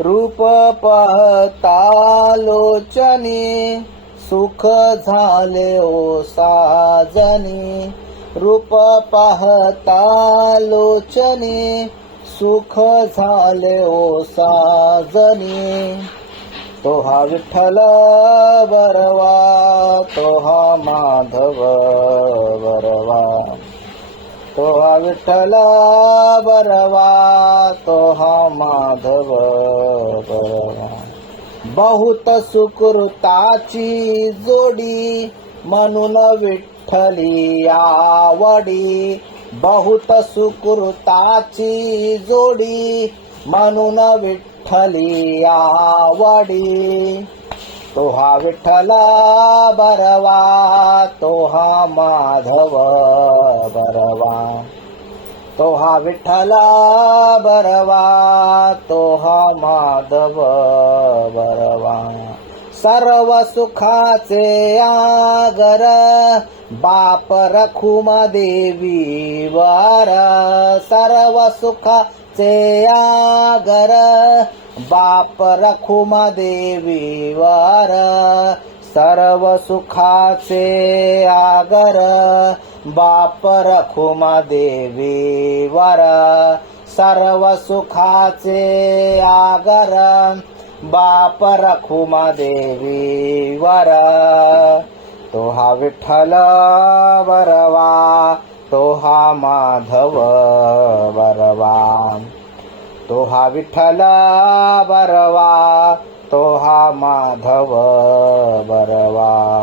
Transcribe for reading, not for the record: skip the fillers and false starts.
रूप पाहता लोचनी सुख झाले ओ साजनी. रूप पाहता लोचनी सुख झाले ओ साजनी. तो हा विठ्ठल बरवा, तो हा माधव बरवा. तो हा विठ्ठल बरवा, तो हा माधव बरवा. बहुत सुकृताची जोडी म्हणून विठ्ठली आवडी. बहुत सुकृताची जोडी म्हणून विठ्ठली आवडी. तो हा विठ्ठल बरवा, तो हा माधव बरवा. तो हा विठ्ठल बरवा, तो हा माधव बरवा. सर्व सुखाचे आगर बाप रखुमा देवी वर. सर्व सुखाचे आगर बाप रखुमा देवी वर. सर्व सुखाचे आगर बाप रखुमा देवी वर. सर्व सुखाचे आगर बाप रखुमा देवी वर. तो हा विठ्ठल बरवा, तो हा माधव बरवा. तो हा विठ्ठल बरवा, तो हा माधव बरवा.